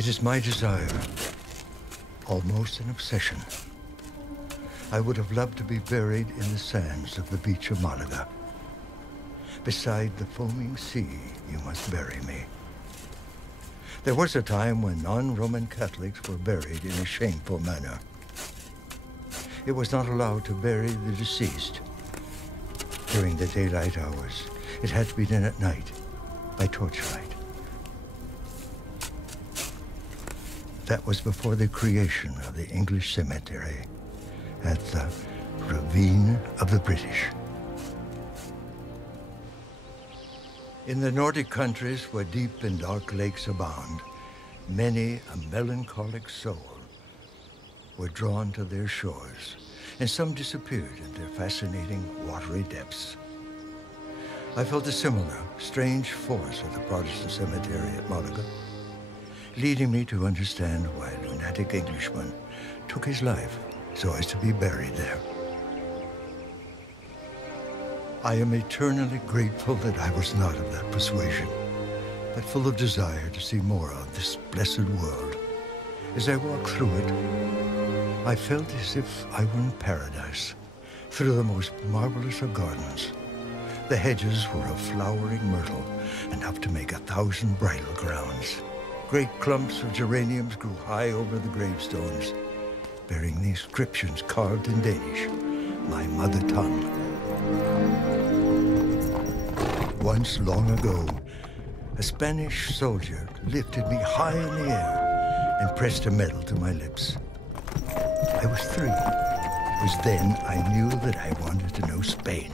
It is my desire, almost an obsession. I would have loved to be buried in the sands of the beach of Málaga. Beside the foaming sea, you must bury me. There was a time when non-Roman Catholics were buried in a shameful manner. It was not allowed to bury the deceased during the daylight hours. It had to be done at night, by torchlight. That was before the creation of the English cemetery at the Ravine of the British. In the Nordic countries where deep and dark lakes abound, many a melancholic soul were drawn to their shores, and some disappeared in their fascinating watery depths. I felt a similar, strange force at the Protestant cemetery at Málaga, leading me to understand why a lunatic Englishman took his life so as to be buried there. I am eternally grateful that I was not of that persuasion, but full of desire to see more of this blessed world. As I walked through it, I felt as if I were in paradise, through the most marvelous of gardens. The hedges were of flowering myrtle, enough to make 1,000 bridal crowns. Great clumps of geraniums grew high over the gravestones, bearing the inscriptions carved in Danish, my mother tongue. Once, long ago, a Spanish soldier lifted me high in the air and pressed a medal to my lips. I was 3. It was then I knew that I wanted to know Spain.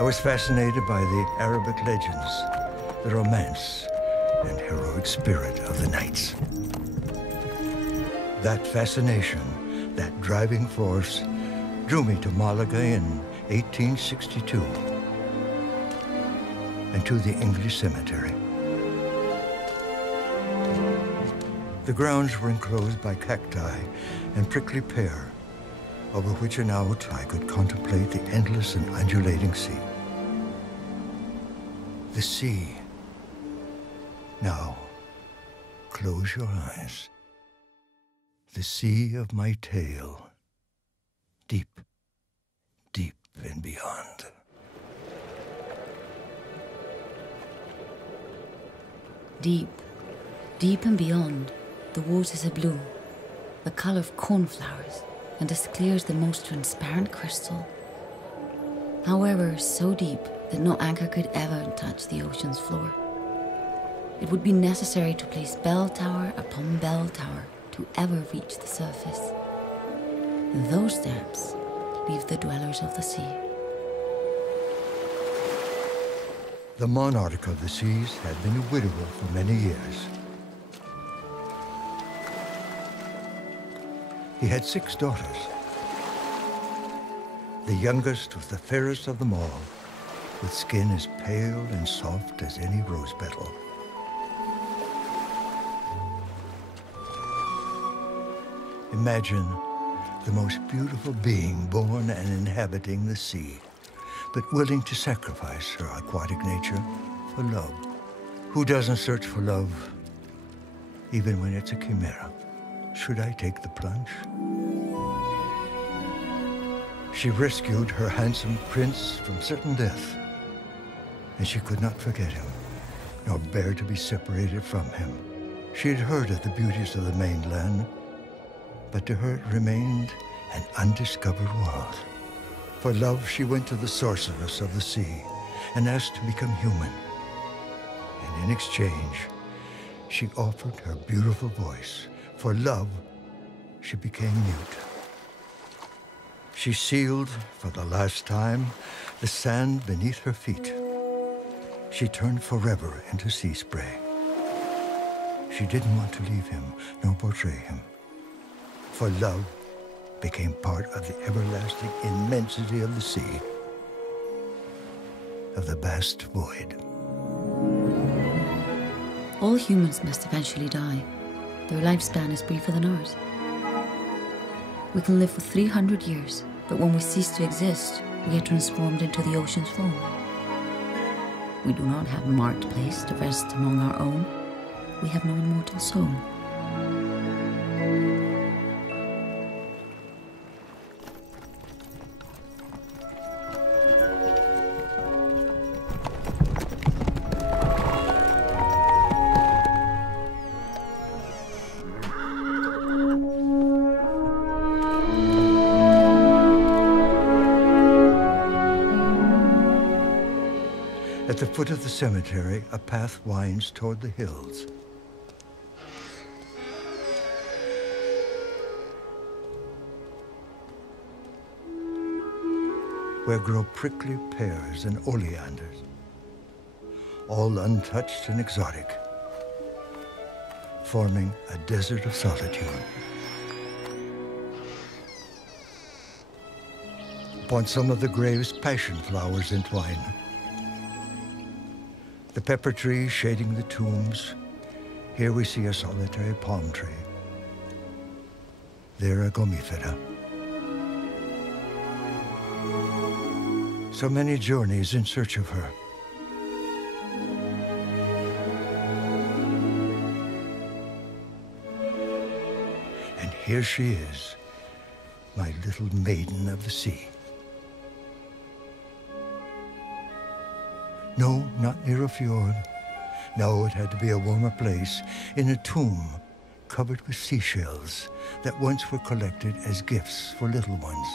I was fascinated by the Arabic legends, the romance and heroic spirit of the knights. That fascination, that driving force, drew me to Málaga in 1862 and to the English cemetery. The grounds were enclosed by cacti and prickly pear, over which and out I could contemplate the endless and undulating sea. The sea. Now, close your eyes. The sea of my tale, deep, deep and beyond. Deep, deep and beyond, the waters are blue, the color of cornflowers, and as clear as the most transparent crystal. However, so deep that no anchor could ever touch the ocean's floor. It would be necessary to place bell tower upon bell tower to ever reach the surface. Those depths leave the dwellers of the sea. The monarch of the seas had been a widower for many years. He had 6 daughters. The youngest was the fairest of them all, with skin as pale and soft as any rose petal. Imagine the most beautiful being born and inhabiting the sea, but willing to sacrifice her aquatic nature for love. Who doesn't search for love, even when it's a chimera? Should I take the plunge? She rescued her handsome prince from certain death, and she could not forget him, nor bear to be separated from him. She had heard of the beauties of the mainland, but to her it remained an undiscovered world. For love, she went to the sorceress of the sea and asked to become human. And in exchange, she offered her beautiful voice. For love, she became mute. She sealed, for the last time, the sand beneath her feet. She turned forever into sea spray. She didn't want to leave him, nor betray him. For love became part of the everlasting immensity of the sea, of the vast void. All humans must eventually die. Their lifespan is briefer than ours. We can live for 300 years, but when we cease to exist, we are transformed into the ocean's foam. We do not have a marked place to rest among our own. We have no immortal soul. At the foot of the cemetery, a path winds toward the hills. Where grow prickly pears and oleanders, all untouched and exotic, forming a desert of solitude. Upon some of the graves, passion flowers entwine. The pepper tree shading the tombs. Here we see a solitary palm tree. There a gomifera. So many journeys in search of her. And here she is, my little maiden of the sea. No, not near a fjord. No, it had to be a warmer place, in a tomb covered with seashells that once were collected as gifts for little ones.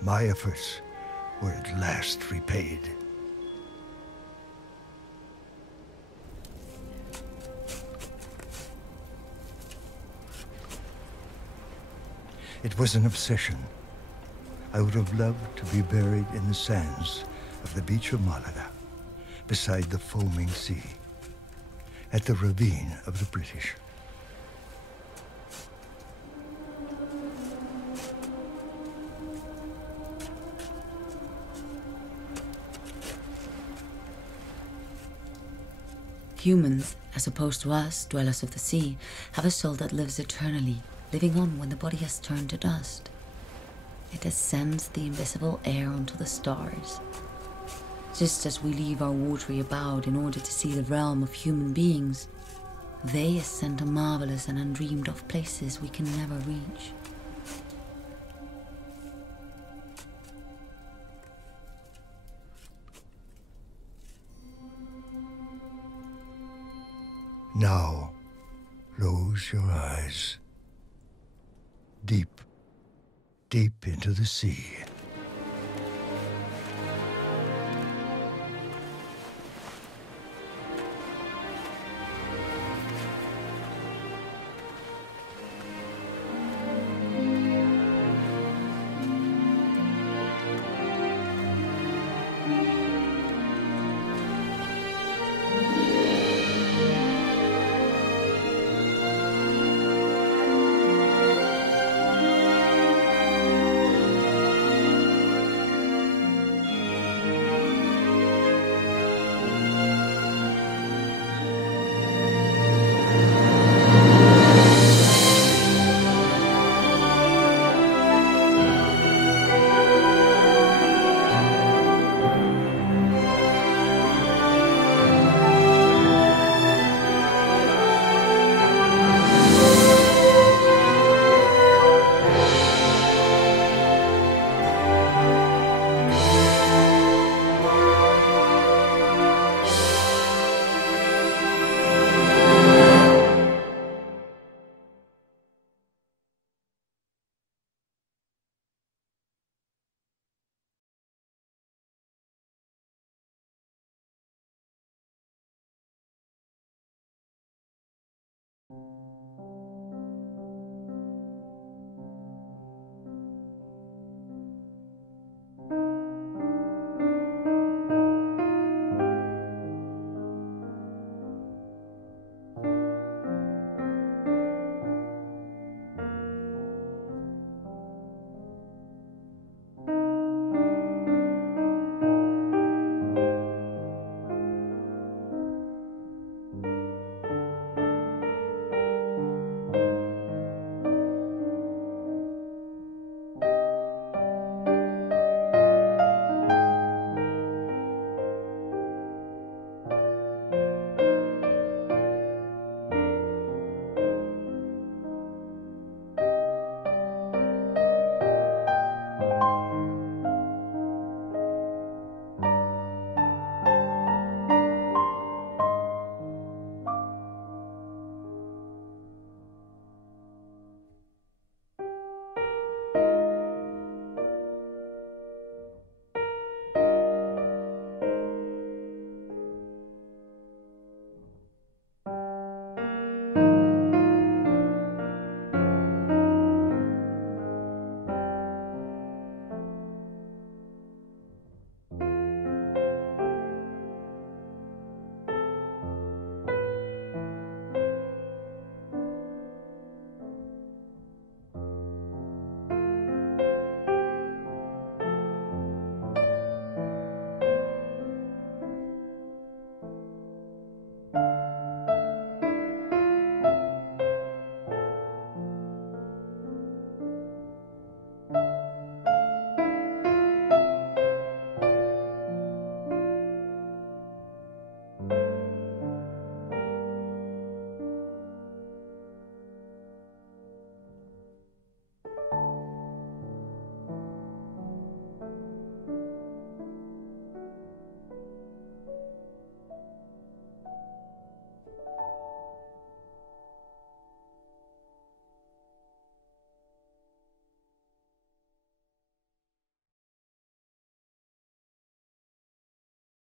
My efforts were at last repaid. It was an obsession. I would have loved to be buried in the sands of the beach of Málaga, beside the foaming sea, at the Ravine of the British. Humans, as opposed to us, dwellers of the sea, have a soul that lives eternally, living on when the body has turned to dust. It ascends the invisible air onto the stars. Just as we leave our watery abode in order to see the realm of human beings, they ascend to marvelous and undreamed of places we can never reach. Now, close your eyes. Deep, deep into the sea.